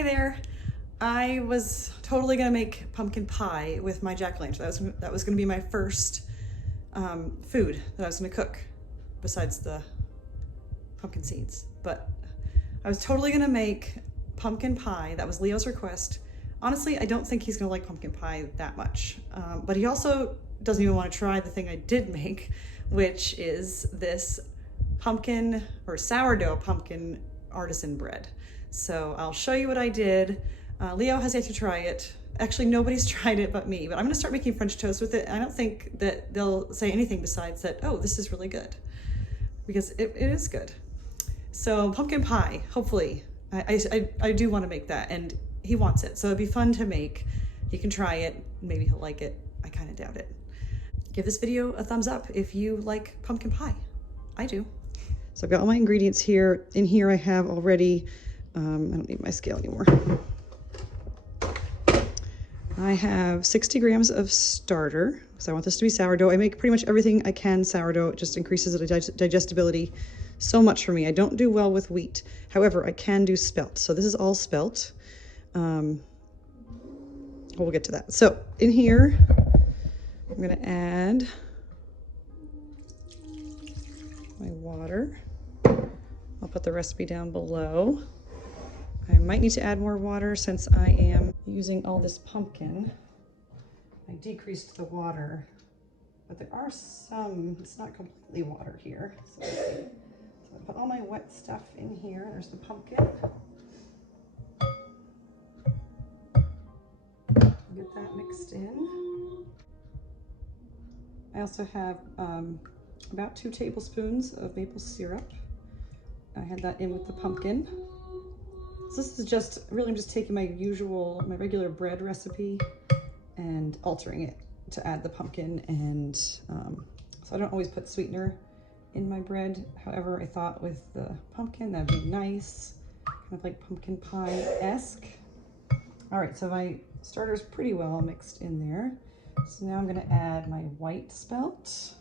Hi there. I was totally gonna make pumpkin pie with my jack-o'-lantern. That was gonna be my first food that I was gonna cook besides the pumpkin seeds. But I was totally gonna make pumpkin pie. That was Leo's request. Honestly, I don't think he's gonna like pumpkin pie that much. But he also doesn't even want to try the thing I did make, which is this pumpkin or sourdough pumpkin artisan bread. So I'll show you what I did. Leo has yet to try it. Actually, nobody's tried it but me, but I'm gonna start making French toast with it. I don't think that they'll say anything besides that, oh, this is really good, because it is good. So pumpkin pie, hopefully. I do want to make that, and he wants it, so it'd be fun to make. He can try it, maybe he'll like it. I kind of doubt it. Give this video a thumbs up if you like pumpkin pie. I do. So I've got all my ingredients here. In here I have already, I don't need my scale anymore. I have 60 grams of starter, because I want this to be sourdough. I make pretty much everything I can sourdough. It just increases the digestibility so much for me. I don't do well with wheat. However, I can do spelt. So this is all spelt. We'll get to that. So in here, I'm gonna add my water. I'll put the recipe down below. I might need to add more water since I am using all this pumpkin. I decreased the water, but there are some, it's not completely water here. So let's see. So I put all my wet stuff in here. There's the pumpkin. Get that mixed in. I also have about 2 tablespoons of maple syrup. I had that in with the pumpkin. So this is just, really I'm just taking my regular bread recipe and altering it to add the pumpkin, and so I don't always put sweetener in my bread. However, I thought with the pumpkin that'd be nice, kind of like pumpkin pie-esque. All right, so my starter's pretty well mixed in there. So now I'm gonna add my white spelt.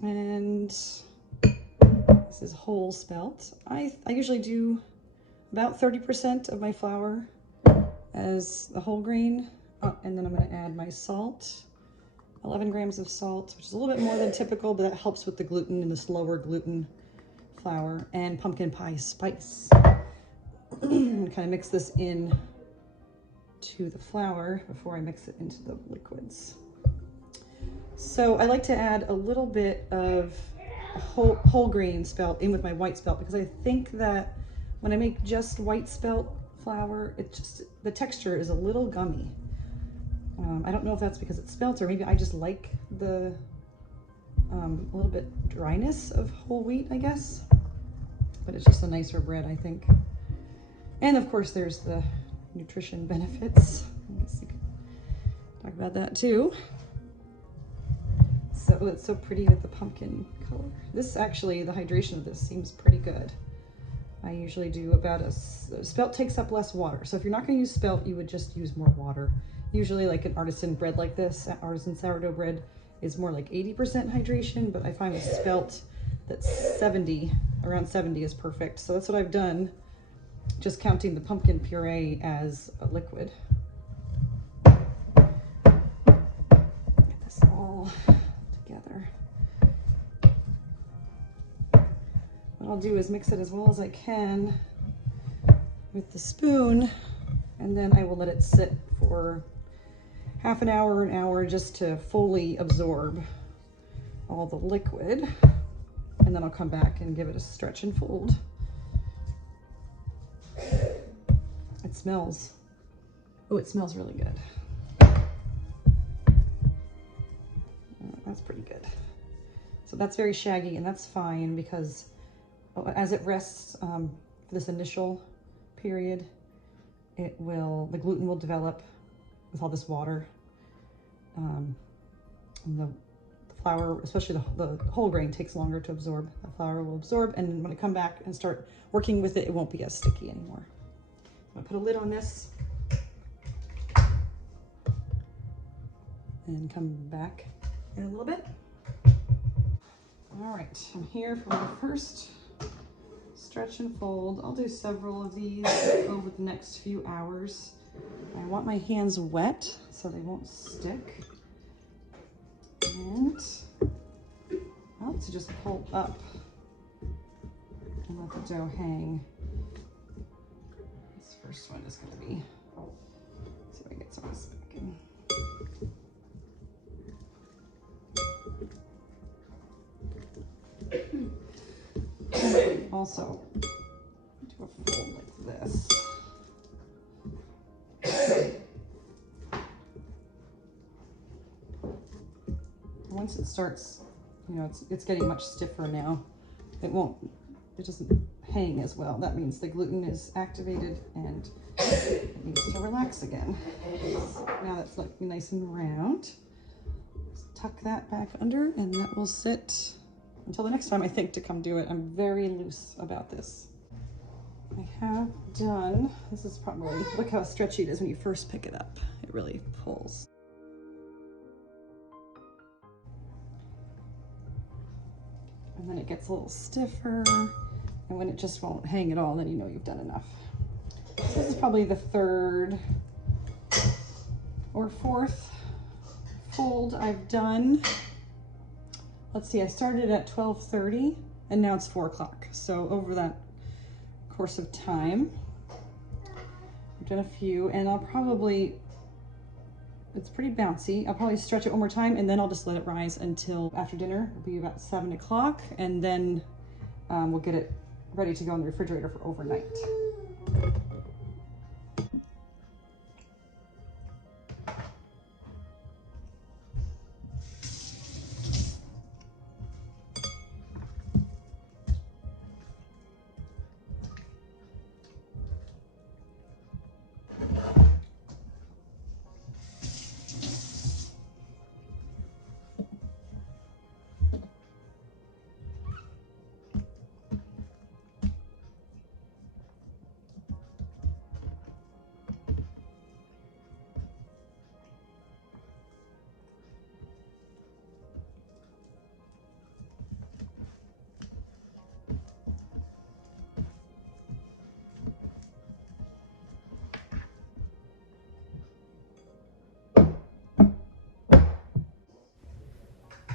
And this is whole spelt. I usually do about 30% of my flour as the whole grain. And then I'm gonna add my salt, 11 grams of salt, which is a little bit more than typical, but that helps with the gluten and this lower gluten flour, and pumpkin pie spice. Kind of mix this in to the flour before I mix it into the liquids. So I like to add a little bit of whole grain spelt in with my white spelt, because I think that when I make just white spelt flour, the texture is a little gummy. I don't know if that's because it's spelt, or maybe I just like the a little bit dryness of whole wheat, I guess. But it's just a nicer bread, I think. And of course there's the nutrition benefits. I guess you could talk about that too. So it's so pretty with the pumpkin color. This actually, the hydration of this seems pretty good. I usually do about spelt takes up less water. So if you're not gonna use spelt, you would just use more water. Usually like an artisan bread like this, artisan sourdough bread is more like 80% hydration, but I find with spelt that around 70 is perfect. So that's what I've done, just counting the pumpkin puree as a liquid. Get this all together. What I'll do is mix it as well as I can with the spoon, and then I will let it sit for half an hour, just to fully absorb all the liquid. And then I'll come back and give it a stretch and fold. It smells, oh, it smells really good. That's pretty good. So that's very shaggy, and that's fine, because as it rests for this initial period, the gluten will develop with all this water. And the flour, especially the whole grain, takes longer to absorb. The flour will absorb, and when I come back and start working with it, it won't be as sticky anymore. I'm gonna put a lid on this and come back in a little bit. All right, I'm here for my first stretch and fold. I'll do several of these over the next few hours. I want my hands wet so they won't stick. And I like to just pull up and let the dough hang. This first one is going to be, let's see if I get some spinning. Also, do a fold like this. Once it starts, you know, it's getting much stiffer now. It doesn't hang as well. That means the gluten is activated and it needs to relax again. So now that's looking nice and round. Just tuck that back under and that will sit until the next time I think to come do it. I'm very loose about this. I have done, this is probably, look how stretchy it is when you first pick it up. It really pulls. And then it gets a little stiffer. And when it just won't hang at all, then you know you've done enough. So this is probably the third or fourth fold I've done. Let's see, I started at 12:30 and now it's 4 o'clock. So over that course of time, I've done a few and I'll probably, it's pretty bouncy. I'll probably stretch it one more time and then I'll just let it rise until after dinner. It'll be about 7 o'clock and then we'll get it ready to go in the refrigerator for overnight.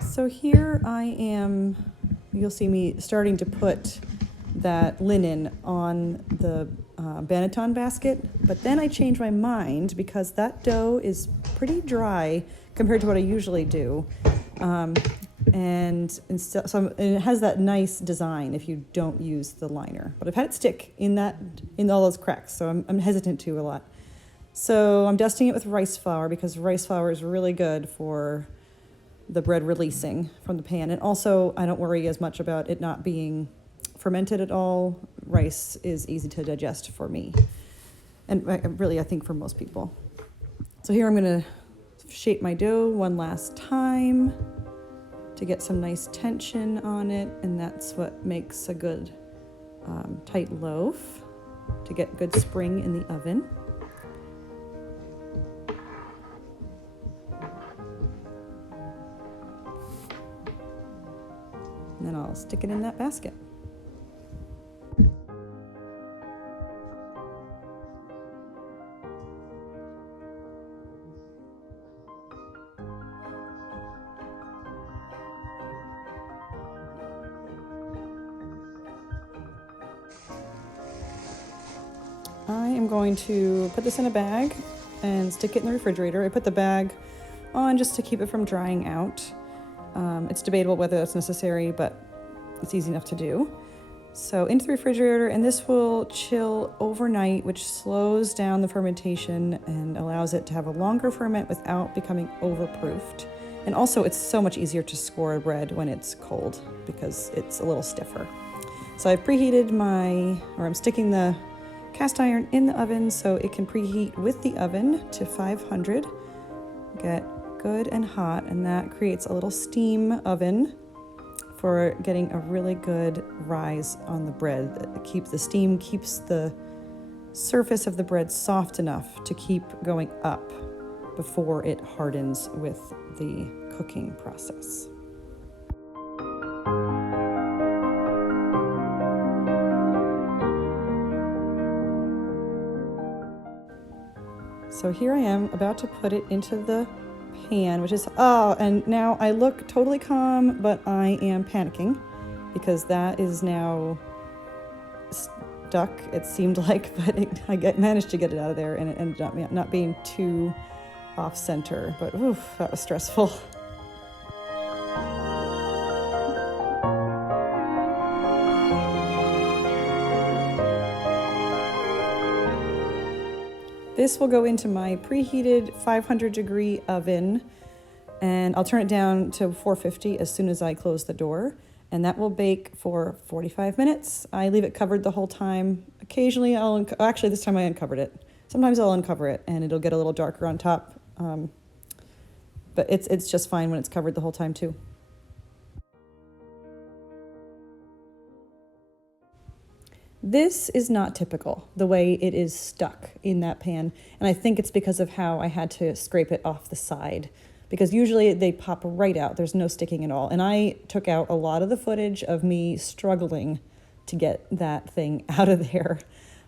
So here I am, you'll see me starting to put that linen on the banneton basket, but then I changed my mind because that dough is pretty dry compared to what I usually do. And it has that nice design if you don't use the liner, but I've had it stick in all those cracks, so I'm hesitant to a lot. So I'm dusting it with rice flour because rice flour is really good for the bread releasing from the pan. And also, I don't worry as much about it not being fermented at all. Rice is easy to digest for me. And really, I think for most people. So here I'm gonna shape my dough one last time to get some nice tension on it. And that's what makes a good tight loaf, to get good spring in the oven. And then I'll stick it in that basket. I am going to put this in a bag and stick it in the refrigerator. I put the bag on just to keep it from drying out. It's debatable whether that's necessary, but it's easy enough to do. So into the refrigerator, and this will chill overnight, which slows down the fermentation and allows it to have a longer ferment without becoming overproofed. And also it's so much easier to score bread when it's cold because it's a little stiffer. So I've preheated I'm sticking the cast iron in the oven so it can preheat with the oven to 500. Get good and hot, and that creates a little steam oven for getting a really good rise on the bread. The steam keeps the surface of the bread soft enough to keep going up before it hardens with the cooking process. So here I am about to put it into the pan, which is, oh, and now I look totally calm, but I am panicking because that is now stuck, it seemed like, but I managed to get it out of there, and it ended up not being too off center, but oof, that was stressful. This will go into my preheated 500-degree oven, and I'll turn it down to 450 as soon as I close the door, and that will bake for 45 minutes. I leave it covered the whole time. Occasionally actually this time I uncovered it. Sometimes I'll uncover it and it'll get a little darker on top, but it's just fine when it's covered the whole time too. This is not typical, the way it is stuck in that pan, and I think it's because of how I had to scrape it off the side, because usually they pop right out. There's no sticking at all, and I took out a lot of the footage of me struggling to get that thing out of there.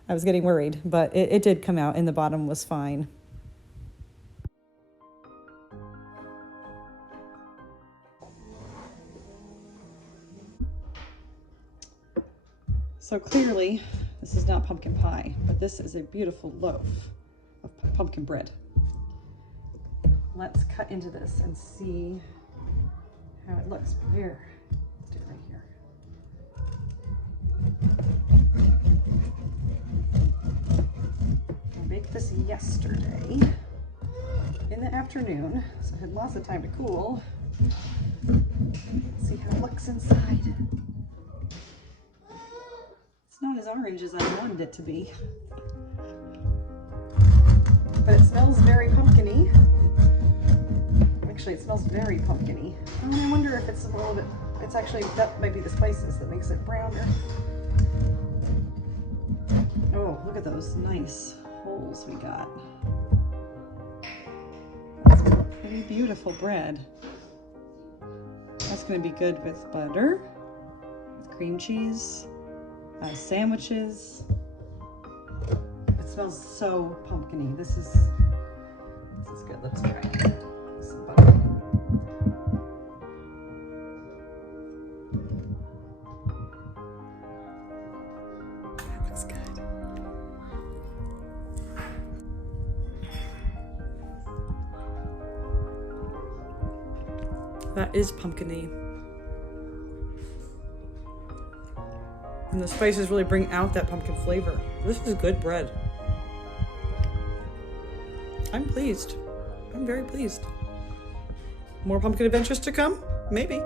I was getting worried, but it did come out, and the bottom was fine. So clearly, this is not pumpkin pie, but this is a beautiful loaf of pumpkin bread. Let's cut into this and see how it looks. Here, let's do it right here. I baked this yesterday in the afternoon, so I had lots of time to cool. Let's see how it looks inside. Not as orange as I wanted it to be, but it smells very pumpkin-y. Actually, it smells very pumpkin-y. Oh, I wonder if it's a little bit, it's actually, that might be the spices that makes it browner. Oh, look at those nice holes we got. That's pretty beautiful bread. That's going to be good with butter, with cream cheese, sandwiches. It smells so pumpkin-y. This is good. Let's try it. Some butter. That looks good. That is pumpkin-y. And the spices really bring out that pumpkin flavor. This is good bread. I'm pleased. I'm very pleased. More pumpkin adventures to come? Maybe.